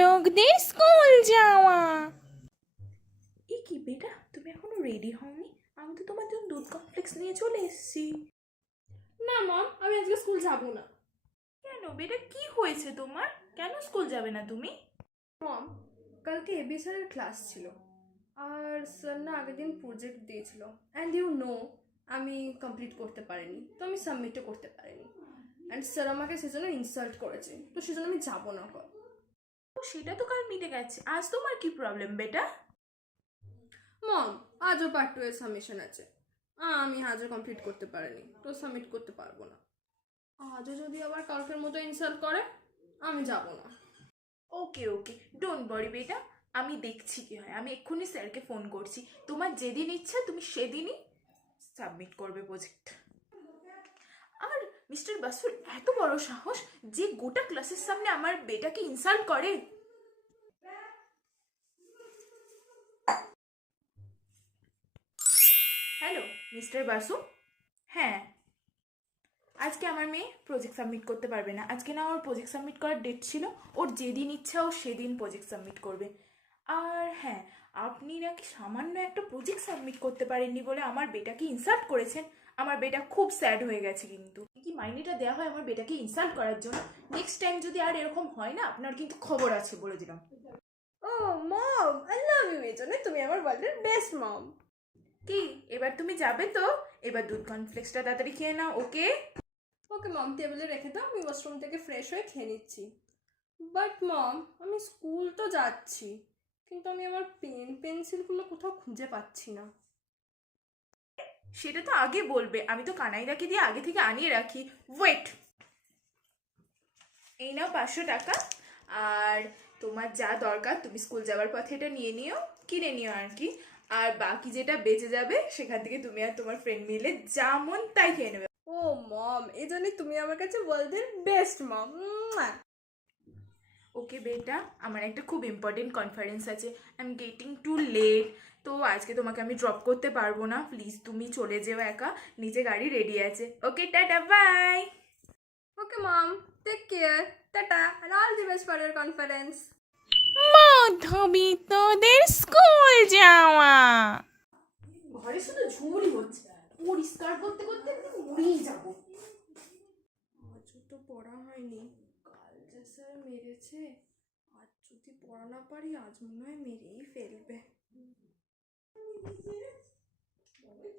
লোকদের স্কুল যাওয়া। এ কি বেটা, তুমি এখনো রেডি হওনি? আমি তো তোমার জন্য দুধ কমপ্লেক্স নিয়ে চলে এসেছি। না মম, আমি আজকে স্কুল যাব না। কেন বেটা, কি হয়েছে তোমার? কেন স্কুল যাবে না তুমি? মম, কালকে এবি স্যারের ক্লাস ছিল আর স্যার না আগের দিন প্রজেক্ট দিয়েছিল অ্যান্ড আমি কমপ্লিট করতে পারিনি, তো আমি সাবমিটও করতে পারিনি অ্যান্ড স্যার আমাকে সেজন্য ইনসাল্ট করেছে, তো সেজন্য আমি যাব না। ও সেটা তো কাল মিটে গেছে, আজ তোমার কি প্রবলেম বেটা? মম, আজও পার্ট 2 এর সাবমিশন আছে। আমি আজও কমপ্লিট করতে পারিনি, তো সাবমিট করতে পারবো না। আজও যদি আবার কালকের মতো ইনসাল্ট করে, আমি যাব না। ওকে ওকে, ডোন্ট ওয়ারি বেটা, আমি দেখছি কি হয়। আমি এক্ষুনি স্যারকে ফোন করছি। তোমার যেদিন ইচ্ছা তুমি সেদিনই সাবমিট করবে প্রজেক্ট। আর মিস্টার বাসুর এত বড় সাহস যে গোটা ক্লাসের সামনে আমার বেটাকে ইনসাল্ট করে। Hello mister Basu. হ্যাঁ, আজকে আমার মেয়ে প্রজেক্ট সাবমিট করতে পারবে না। আজকে না ওর প্রজেক্ট সাবমিট করার ডেট ছিল। ওর যেদিন ইচ্ছা ও সেদিন প্রজেক্ট সাবমিট করবে। আর হ্যাঁ, আপনি নাকি সামান্য একটা প্রজেক্ট সাবমিট করতে পারেননি বলে আমার বেটাকে ইনসাল্ট করেছেন। আমার বেটা খুব স্যাড হয়ে গেছে। কিন্তু কি মাইনেটা দেওয়া হয় আমার বেটাকে ইনসাল্ট করার জন্য? নেক্সট টাইম যদি আর এরকম হয় না, আপনার কিন্তু খবর আছে বলে দিলাম। ও মম, আই লাভ ইউ, এই জন্য তুমি আমার ওয়ার্ল্ডের বেস্ট মম। কি এবার তুমি যাবে তো? এবার দুধ কর্নফ্লেক্সটা তাড়াতাড়ি খেয়ে নাও, ওকে? ওকে মম, টেবিলে রেখে দাও, আমি ওয়াশরুম থেকে ফ্রেশ হয়ে খেয়ে নিচ্ছি। বাট মম, আমি স্কুল তো যাচ্ছি, কিন্তু আমি আমার পেন্সিলগুলো কোথাও খুঁজে পাচ্ছি না। সেটা তো আগে বলবে, আমি তো কানাইদাকে দিয়ে আগে থেকে আনিয়ে রাখি। ওয়েট, এই নাও 500 টাকা। আর তোমার যা দরকার তুমি স্কুল যাওয়ার পথে এটা নিয়ে নিও, কিনে নিও আর কি। আর বাকি যেটা বেঁচে যাবে সেখান থেকে তুমি আর তোমার ফ্রেন্ড মিলে যা মন তাই খেয়ে নেবে। ও মম, এই জন্যই তুমি আমার কাছে ওয়ার্ল্ডের বেস্ট মম। ওকে বেটা, আমার একটা খুব ইম্পর্টেন্ট কনফারেন্স আছে। I am getting too late. তো আজকে তোমাকে আমি ড্রপ করতে পারবো না, প্লিজ তুমি চলে যেও একা। নিচে গাড়ি রেডি আছে। Okay, tata, bye. Okay mom, take care, tata, আর all the best for your conference. মধ্যবিত্তদের স্কুল যাওয়া। ঘরে শুধু ঝুমুরি হচ্ছে, পরিষ্কার করতে করতে মরেই যাবো। আজও তো পড়া হয়নি, কাল যে স্যার মেরেছে, আজ যদি পড়া না পারি আজ মনে হয় মেরেই ফেলবে।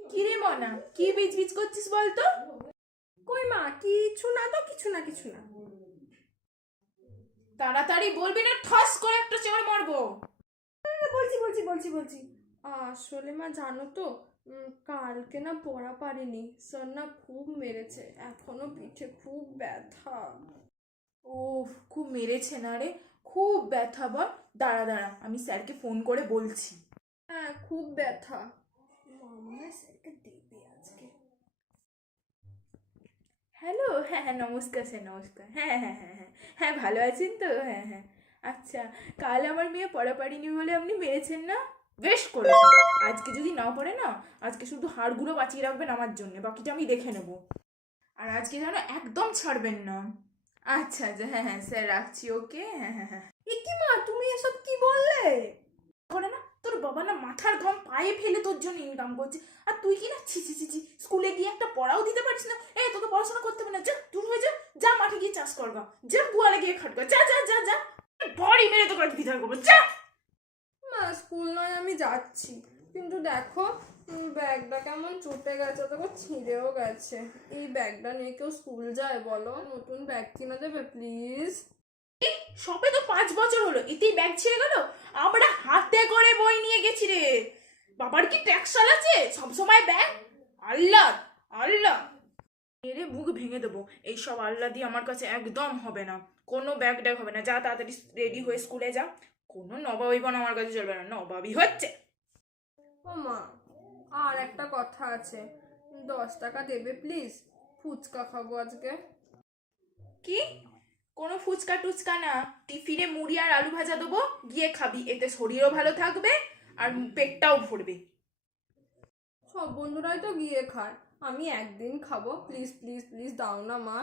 কিরে মনা, কি বিচ করছিস বলতো? কই মা, কিছু না তো, কিছু না কিছু না। তাড়াতাড়ি বলবি না, ঠাস করে একটা চড় মারবো। বলছি বলছি বলছি বলছি আসলে মা জানো তো, কালকে না পড়া পারিনি, স্যার না খুব মেরেছে, এখনো পিঠে খুব ব্যথা। ও, খুব মেরেছে না রে? খুব ব্যথা বল? দাঁড়া দাঁড়া, আমি স্যারকে ফোন করে বলছি। হ্যাঁ, খুব ব্যথা। মামা স্যারকে দেবে আজকে। হ্যালো, হ্যাঁ হ্যাঁ, নমস্কার স্যার, নমস্কার। হ্যাঁ হ্যাঁ হ্যাঁ হ্যাঁ হ্যাঁ, ভালো আছেন তো? হ্যাঁ হ্যাঁ। আচ্ছা, কাল আমার মেয়ে পড়া পারিনি বলে আপনি মেরেছেন না? বেশ করেছেন। আজকে যদি না পড়ে না, আজকে শুধু হাড়গুলো বাঁচিয়ে রাখবেন আমার জন্য, বাকিটা আমি দেখে নেব। আর আজকে যেন একদম ছাড়বেন না। আচ্ছা আচ্ছা, হ্যাঁ হ্যাঁ স্যার, রাখছি। ওকে, হ্যাঁ হ্যাঁ হ্যাঁ। এ কি মা, তুমি এসব কি বললে? করে না, তোর বাবা না মাথার ঘাম পায়ে ফেলে তোর জন্য ইনকাম করছে, আর তুই কি না ছি ছি ছি ছি, স্কুলে গিয়ে একটা পড়াও দিতে পারিস না। তোকে পড়াশোনা করতে হবে না, যা দূর হয়ে যা। যা মাঠে গিয়ে চাষ করবা, যা গোয়ালে গিয়ে খাটবা, যা যা যা যা। বড়ি মেরে তোকে আজ বিদায় করবো, যা। মা স্কুল নয় আমি যাচ্ছি, কিন্তু দেখো ব্যাগটা কেমন চটে গেছে, দেখো ছিঁড়েও গেছে। এই ব্যাগটা নিয়ে কেউ স্কুল যায় বলো? নতুন ব্যাগ কিনে দেবে প্লিজ? সবে তো 5 বছর হলো, এতেই ব্যাগ ছিঁড়ে গেল? আমরা হাতে করে বই নিয়ে গেছি রে। বাবার কি ট্যাক্স চালাচ্ছে সবসময় ব্যাগ? আল্লাহ আল্লাহ, এরে মুখ ভেঙে দেবো। এইসব আল্লাহ দিয়ে আমার কাছে একদম হবে না। কোনো ব্যাগ ট্যাগ হবে না, যা তাড়াতাড়ি রেডি হয়ে স্কুলে যা। কোনো নবাবিপন আমার কাছে চলবে না, নবাবই হচ্ছে। ও মা, আর একটা কথা আছে, 10 টাকা দেবে প্লিজ? ফুচকা খাবো আজকে। কি? কোনো ফুচকা টুচকা না, টিফিনে মুড়ি আর আলু ভাজা দেবো, গিয়ে খাবি। এতে শরীরও ভালো থাকবে আর পেটটাও ভরবে। সব বন্ধুরাই তো গিয়ে খায়, আমি একদিন খাবো, প্লিজ প্লিজ প্লিজ দাও না মা।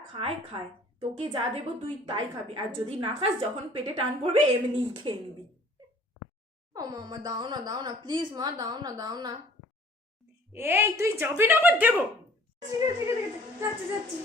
খায় খায়, তোকে যা দেবো তুই তাই খাবি, আর যদি না খাস যখন পেটে টান পড়বে এমনিই খেয়ে নিবি। ও মা দাও না প্লিজ মা, দাও না। এই তুই যাবি না, আবার দেবো। ঠিক আছে যাচ্ছি।